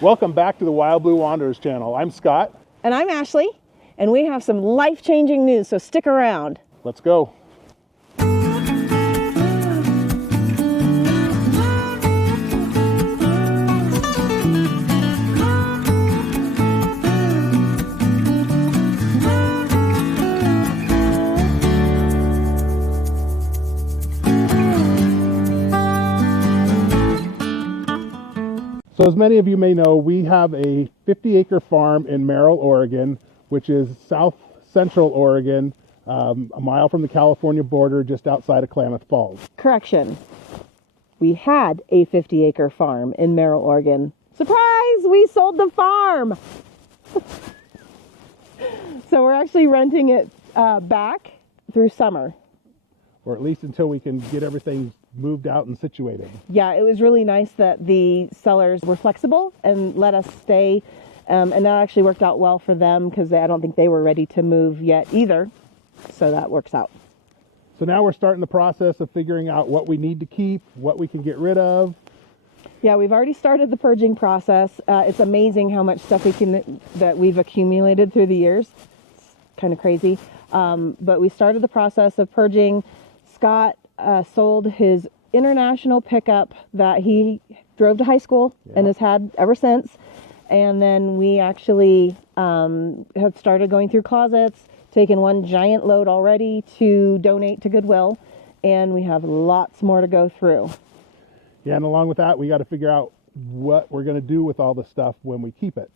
Welcome back to the Wild Blue Wanderers channel. I'm Scott. And I'm Ashley, and we have some life-changing news, so stick around. Let's go. So as many of you may know, we have a 50-acre farm in Merrill, Oregon, which is south central Oregon, a mile from the California border, just outside of Klamath Falls. Correction. We had a 50-acre farm in Merrill, Oregon. Surprise! We sold the farm! So we're actually renting it back through summer. Or at least until we can get everything moved out and situated. Yeah, it was really nice that the sellers were flexible and let us stay. And that actually worked out well for them because I don't think they were ready to move yet either. So that works out. So now we're starting the process of figuring out what we need to keep, what we can get rid of. Yeah, we've already started the purging process. It's amazing how much stuff that we've accumulated through the years. It's kind of crazy. But we started the process of purging. Scott sold his international pickup that he drove to high school and has had ever since. And then we actually have started going through closets, taken one giant load already to donate to Goodwill, and we have lots more to go through. Yeah, and along with that, we got to figure out what we're going to do with all the stuff when we keep it.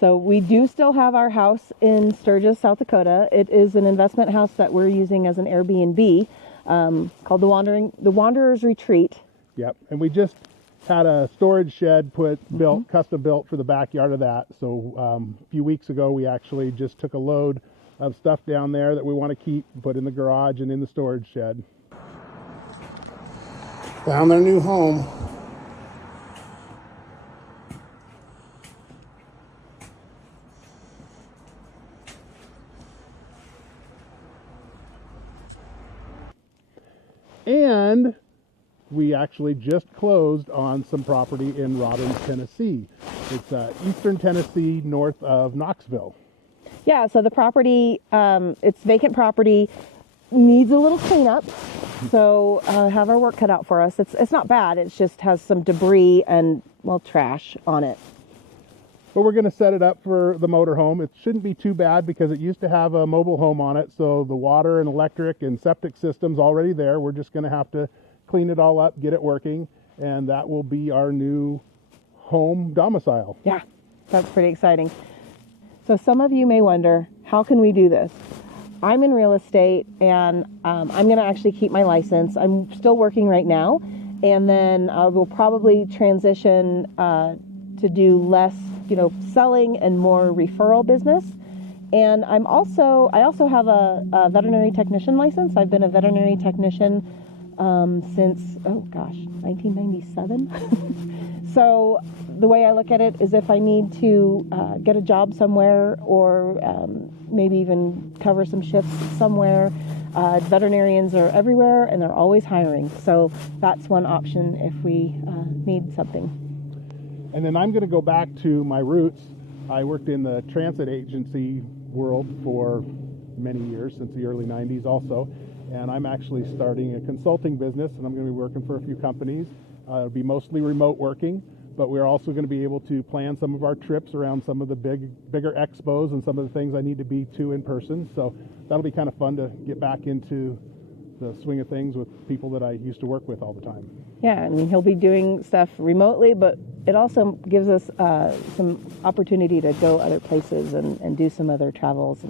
So we do still have our house in Sturgis, South Dakota. It is an investment house that we're using as an Airbnb called the Wanderers Retreat. Yep, and we just had a storage shed built, custom built for the backyard of that. So a few weeks ago, we actually just took a load of stuff down there that we want to keep and put in the garage and in the storage shed. Found their new home. And we actually just closed on some property in Robbins, Tennessee. It's eastern Tennessee, north of Knoxville. Yeah, so the property, it's vacant property, needs a little cleanup. So have our work cut out for us. It's not bad. It just has some debris and, well, trash on it. But we're going to set it up for the motorhome. It shouldn't be too bad because it used to have a mobile home on it. So the water and electric and septic system's already there. We're just going to have to clean it all up, get it working, and that will be our new home domicile. Yeah, that's pretty exciting. So some of you may wonder, how can we do this? I'm in real estate, and I'm going to actually keep my license. I'm still working right now, and then I will probably transition to do less, selling and more referral business. And I also have a veterinary technician license. I've been a veterinary technician since 1997. So the way I look at it is if I need to get a job somewhere or maybe even cover some shifts somewhere, veterinarians are everywhere and they're always hiring. So that's one option if we need something. And then I'm going to go back to my roots. I worked in the transit agency world for many years, since the early 90s also. And I'm actually starting a consulting business, and I'm going to be working for a few companies. It'll be mostly remote working, but we're also going to be able to plan some of our trips around some of the bigger expos and some of the things I need to be to in person. So that'll be kind of fun to get back into the swing of things with people that I used to work with all the time. Yeah, I mean, he'll be doing stuff remotely, but it also gives us some opportunity to go other places and do some other travels.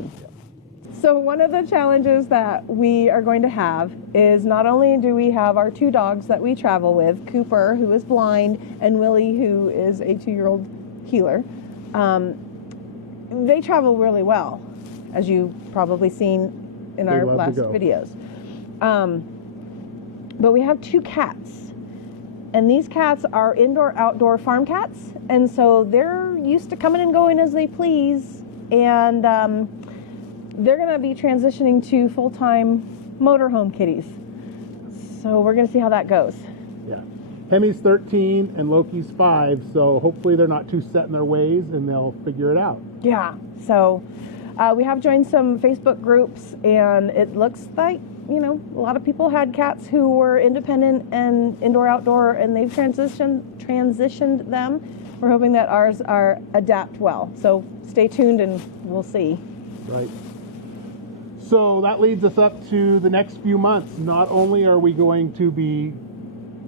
So one of the challenges that we are going to have is not only do we have our two dogs that we travel with, Cooper, who is blind, and Willie, who is a 2-year-old healer. They travel really well, as you've probably seen in our last videos. But we have 2 cats. And these cats are indoor-outdoor farm cats, and so they're used to coming and going as they please, and they're going to be transitioning to full-time motorhome kitties. So we're going to see how that goes. Yeah. Hemi's 13 and Loki's 5, so hopefully they're not too set in their ways and they'll figure it out. Yeah, so we have joined some Facebook groups, and it looks like, you know, a lot of people had cats who were independent and indoor-outdoor, and they've transitioned them. We're hoping that ours are adapt well. So stay tuned and we'll see. Right. So that leads us up to the next few months. Not only are we going to be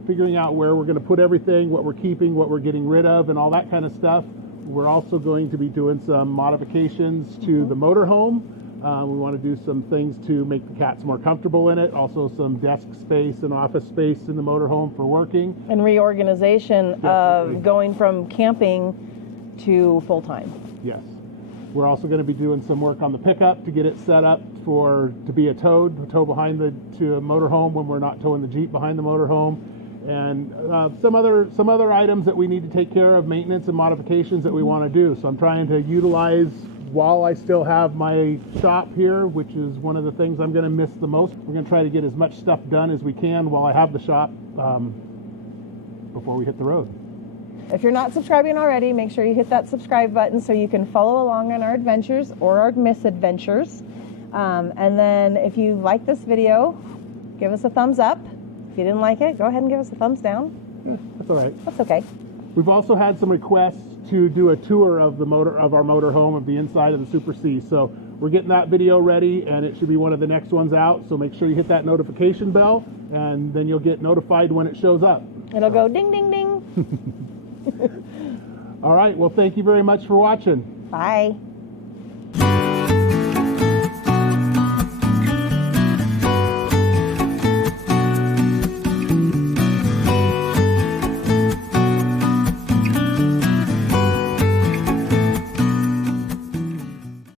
figuring out where we're going to put everything, what we're keeping, what we're getting rid of, and all that kind of stuff, we're also going to be doing some modifications to the motorhome. We want to do some things to make the cats more comfortable in it. Also some desk space and office space in the motorhome for working. And reorganization of going from camping to full-time. Yes. We're also going to be doing some work on the pickup to get it set up to be a tow behind to a motorhome when we're not towing the Jeep behind the motorhome. And some other items that we need to take care of, maintenance and modifications that we want to do. So I'm trying to utilize, while I still have my shop here, which is one of the things I'm going to miss the most. We're going to try to get as much stuff done as we can while I have the shop before we hit the road. If you're not subscribing already, make sure you hit that subscribe button so you can follow along on our adventures or our misadventures. And then if you like this video, give us a thumbs up. If you didn't like it, go ahead and give us a thumbs down. That's all right. That's okay. We've also had some requests to do a tour of our motorhome, of the inside of the Super C. So we're getting that video ready, and it should be one of the next ones out. So make sure you hit that notification bell, and then you'll get notified when it shows up. It'll go ding, ding, ding. All right. Well, thank you very much for watching. Bye.